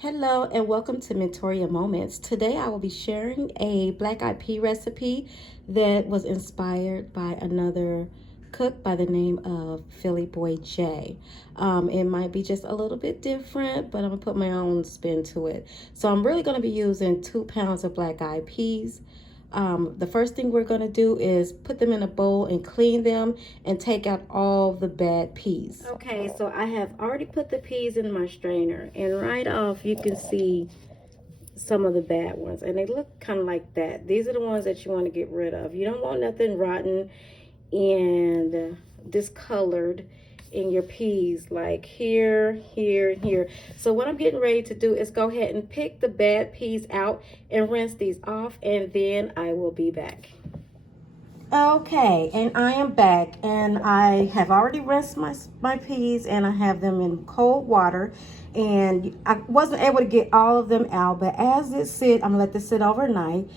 Hello and welcome to Mentoria Moments. Today I will be sharing a black eyed pea recipe that was inspired by another cook by the name of Philly Boy J. It might be just a little bit different, but I'm gonna put my own spin to it. So I'm really gonna be using 2 pounds of black eyed peas. The first thing we're going to do is put them in a bowl and clean them and take out all the bad peas. Okay, so I have already put the peas in my strainer, and right off you can see some of the bad ones, and they look kind of like that. These are the ones that you want to get rid of. You don't want nothing rotten and discolored in your peas, like here, here, and here. So what I'm getting ready to do is go ahead and pick the bad peas out and rinse these off, and then I will be back. Okay, and I am back, and I have already rinsed my peas, and I have them in cold water, and I wasn't able to get all of them out, but as it sit, I'm gonna let this sit overnight.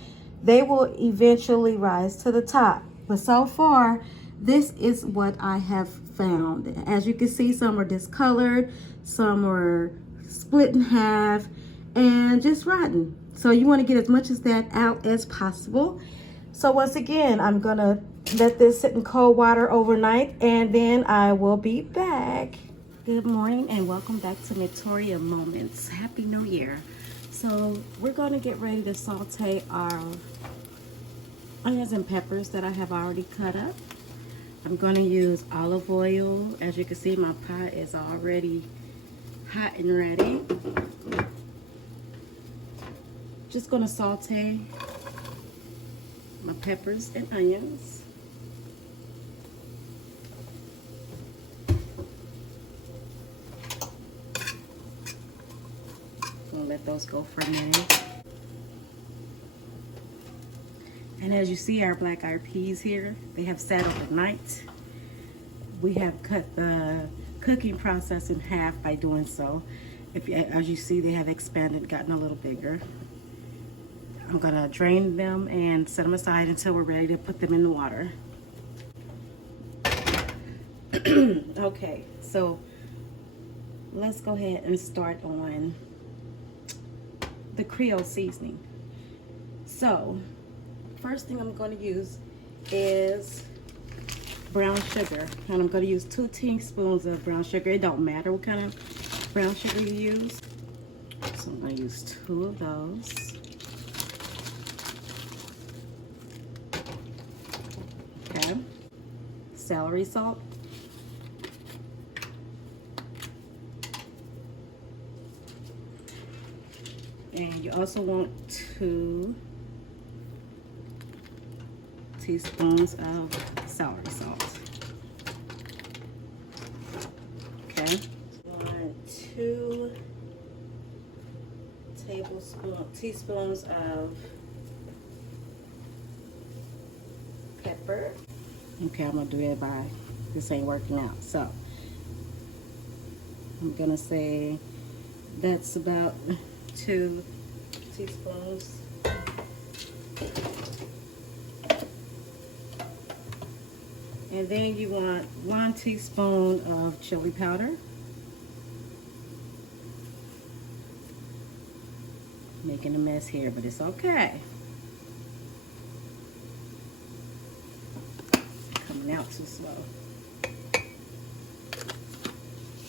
They will eventually rise to the top, but so far this is what I have found. As you can see, some are discolored, some are split in half, and just rotten. So you want to get as much of that out as possible. So once again, I'm gonna let this sit in cold water overnight, and then I will be back. Good morning and welcome back to Mentoria Moments. Happy New Year. So we're gonna get ready to saute our onions and peppers that I have already cut up. I'm going to use olive oil. As you can see, my pot is already hot and ready. Just going to saute my peppers and onions. I'm going to let those go for a minute. And as you see, our black eyed peas here, they have sat overnight. We have cut the cooking process in half by doing so. As you see, they have expanded, gotten a little bigger. I'm gonna drain them and set them aside until we're ready to put them in the water. Okay, so let's go ahead and start on the Creole seasoning. So, first thing I'm going to use is brown sugar, and I'm going to use 2 teaspoons of brown sugar. It don't matter what kind of brown sugar you use. So I'm going to use 2 of those. Okay. Celery salt. And you also want 2 teaspoons of celery salt. Okay. 2 teaspoons of pepper. Okay, I'm gonna do it by, this ain't working out. So I'm gonna say that's about 2 teaspoons. And then you want 1 teaspoon of chili powder. Making a mess here, but it's okay. Coming out too slow.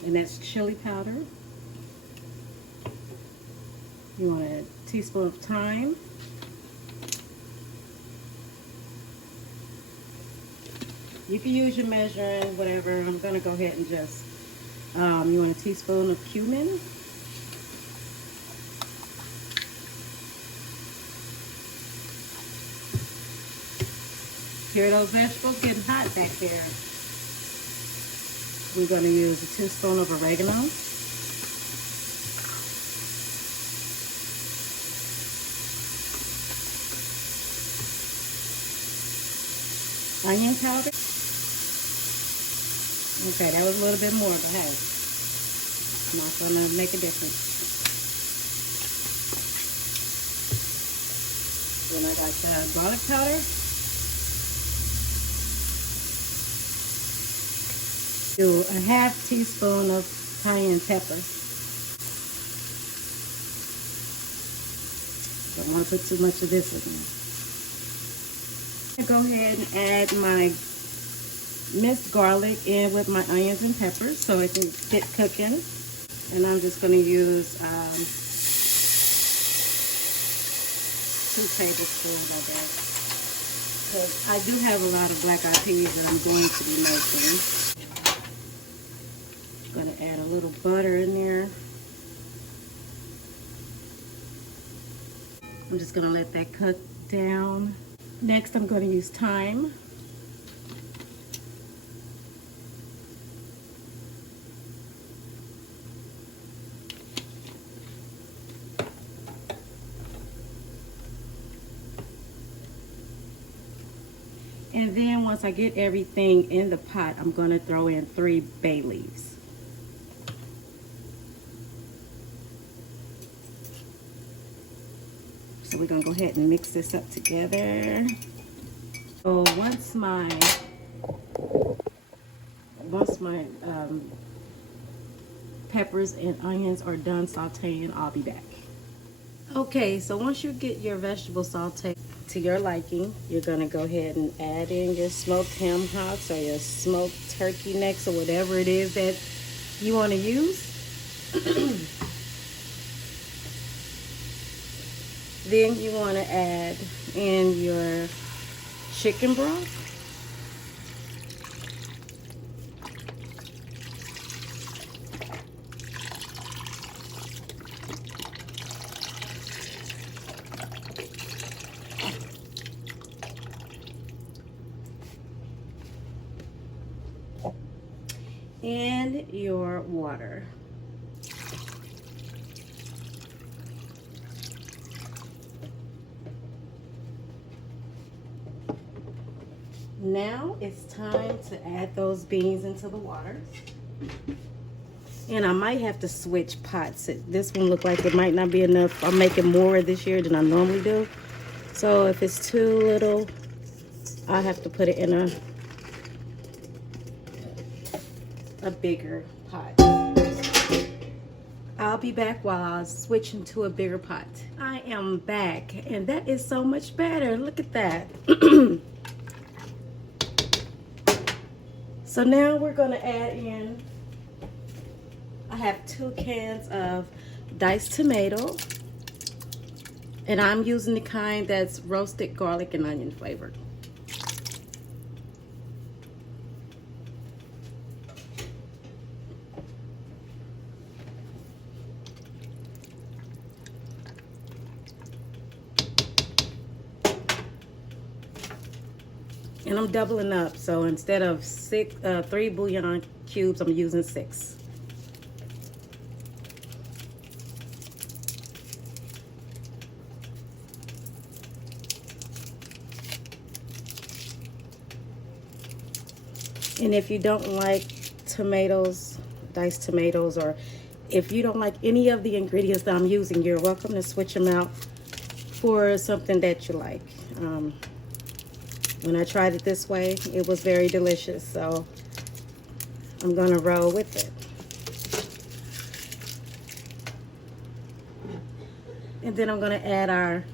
And that's chili powder. You want a teaspoon of thyme. You can use your measuring, whatever. I'm going to go ahead and just, you want a teaspoon of cumin. Hear those vegetables getting hot back there. We're going to use a teaspoon of oregano. Onion powder. Okay, that was a little bit more, but hey, it's not going to make a difference. Then I got the garlic powder. Do a half teaspoon of cayenne pepper. Don't want to put too much of this in there. Go ahead and add my minced garlic in with my onions and peppers so it can get cooking. And I'm just going to use 2 tablespoons of that. Because I do have a lot of black eyed peas that I'm going to be making. I'm going to add a little butter in there. I'm just going to let that cook down. Next, I'm going to use thyme. And then once I get everything in the pot, I'm going to throw in 3 bay leaves. So we're going to go ahead and mix this up together. So once my peppers and onions are done sauteing, I'll be back. Okay, so once you get your vegetable sauteed to your liking, you're gonna go ahead and add in your smoked ham hocks or your smoked turkey necks or whatever it is that you want to use. Then you want to add in your chicken broth. And your water. Now it's time to add those beans into the water. And I might have to switch pots. This one looked like it might not be enough. I'm making more this year than I normally do. So if it's too little, I have to put it in a bigger pot. I'll be back while I switch into a bigger pot. I am back, and that is so much better. Look at that. So now we're gonna add in, I have 2 cans of diced tomato, and I'm using the kind that's roasted garlic and onion flavored. And I'm doubling up, so instead of 3 bouillon cubes, I'm using 6. And if you don't like tomatoes, diced tomatoes, or if you don't like any of the ingredients that I'm using, you're welcome to switch them out for something that you like. When I tried it this way, it was very delicious, so I'm gonna roll with it. And then I'm gonna add our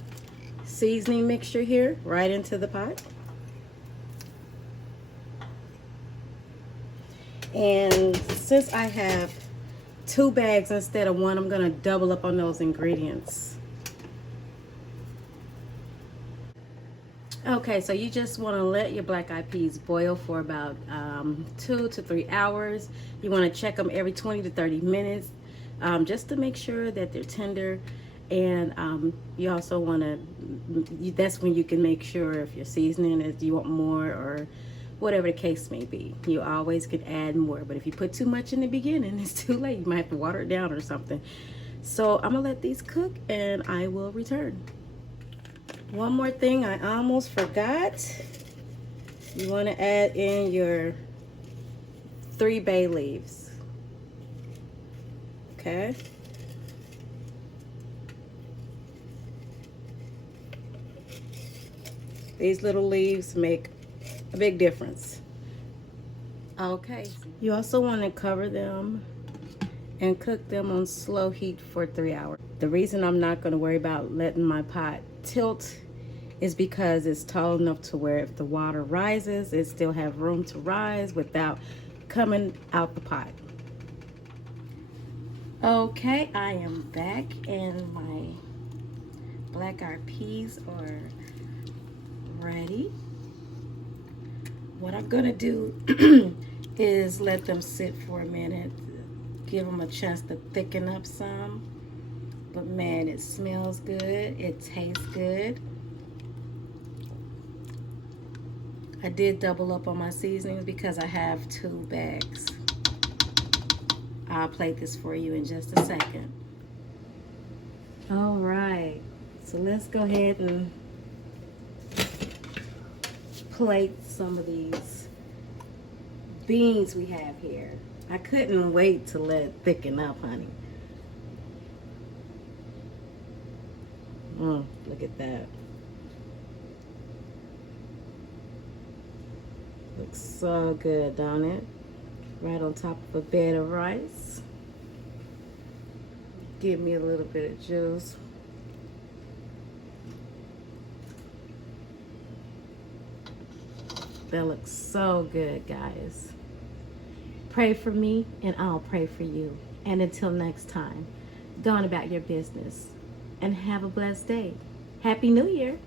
seasoning mixture here right into the pot. And since I have 2 bags instead of 1, I'm gonna double up on those ingredients. Okay, so you just want to let your black eyed peas boil for about 2 to 3 hours. You want to check them every 20 to 30 minutes just to make sure that they're tender. And you also want to, that's when you can make sure if your seasoning is, you want more or whatever the case may be. You always can add more, but if you put too much in the beginning, it's too late. You might have to water it down or something. So I'm gonna let these cook and I will return. One more thing I almost forgot. You want to add in your 3 bay leaves. Okay. These little leaves make a big difference. Okay. You also want to cover them and cook them on slow heat for 3 hours. The reason I'm not going to worry about letting my pot tilt is because it's tall enough to where if the water rises, it still have room to rise without coming out the pot. Okay, I am back and my black-eyed peas are ready. What I'm gonna do is let them sit for a minute, give them a chance to thicken up some. But man, it smells good, it tastes good. I did double up on my seasonings because I have 2 bags. I'll plate this for you in just a second. All right, so let's go ahead and plate some of these beans we have here. I couldn't wait to let it thicken up, honey. Look at that. Looks so good, don't it? Right on top of a bed of rice. Give me a little bit of juice. That looks so good, guys. Pray for me and I'll pray for you. And until next time, go on about your business and have a blessed day. Happy New Year.